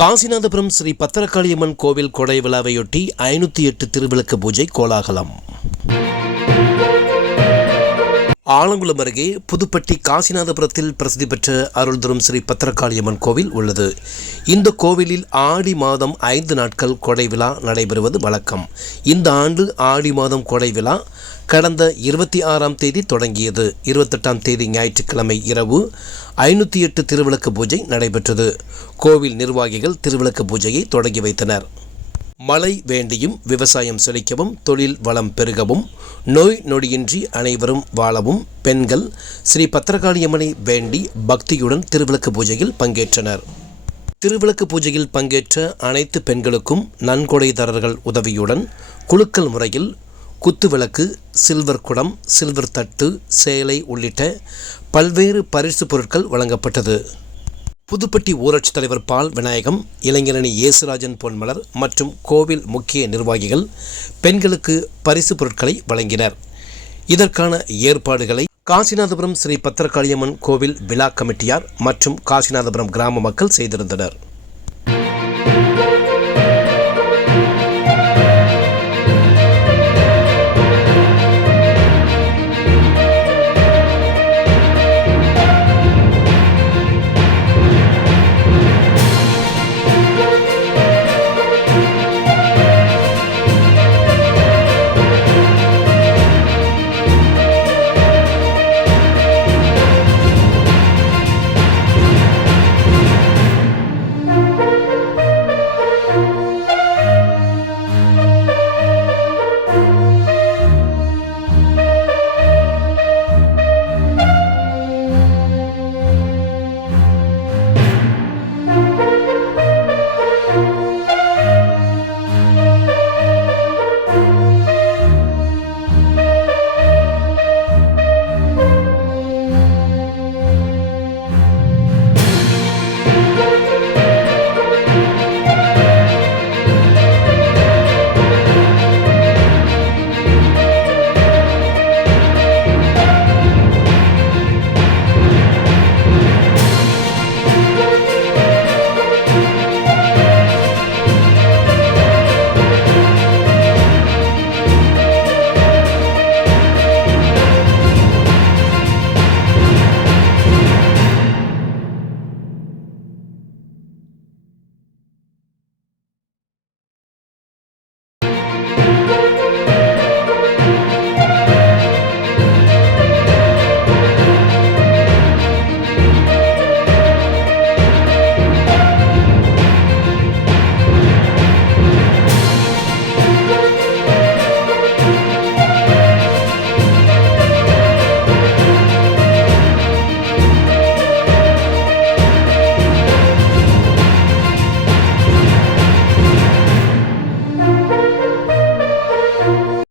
காசிநாதபுரம் ஸ்ரீ பத்திரகாளியம்மன் கோவில் கொடை விழாவையொட்டி ஐநூற்றி எட்டு திருவிளக்கு பூஜை கோலாகலம். ஆலங்குளம் அருகே புதுப்பட்டி காசிநாதபுரத்தில் பிரசித்தி பெற்ற அருள் தரும் ஸ்ரீ பத்திரகாளியம்மன் கோவில் உள்ளது. இந்த கோவிலில் ஆடி மாதம் ஐந்து நாட்கள் கொடை விழா நடைபெறுவது வழக்கம். இந்த ஆண்டு ஆடி மாதம் கொடை விழா கடந்த இருபத்தி ஆறாம் தேதி தொடங்கியது. இருபத்தெட்டாம் தேதி ஞாயிற்றுக்கிழமை இரவு ஐநூற்றி எட்டு திருவிளக்கு பூஜை நடைபெற்றது. கோவில் நிர்வாகிகள் திருவிளக்கு பூஜையை தொடங்கி வைத்தனர். மழை வேண்டியும் விவசாயம் செழிக்கவும் தொழில் வளம் பெருகவும் நோய் நொடியின்றி அனைவரும் வாழவும் பெண்கள் ஸ்ரீ பத்திரகாளியம்மனை வேண்டி பக்தியுடன் திருவிளக்கு பூஜையில் பங்கேற்றனர். திருவிளக்கு பூஜையில் பங்கேற்ற அனைத்து பெண்களுக்கும் நன்கொடைதாரர்கள் உதவியுடன் குழுக்கள் முறையில் குத்துவிளக்கு சில்வர் குடம் சில்வர் தட்டு சேலை உள்ளிட்ட பல்வேறு பரிசு பொருட்கள் வழங்கப்பட்டது. புதுப்பட்டி ஊராட்சித் தலைவர் பால் விநாயகம் இளைஞரணி இயேசுராஜன் பொன்மலர் மற்றும் கோவில் முக்கிய நிர்வாகிகள் பெண்களுக்கு பரிசு பொருட்களை வழங்கினர். இதற்கான ஏற்பாடுகளை காசிநாதபுரம் ஸ்ரீ பத்திரகாளியம்மன் கோவில் விழா கமிட்டியார் மற்றும் காசிநாதபுரம் கிராம மக்கள் செய்திருந்தனர்.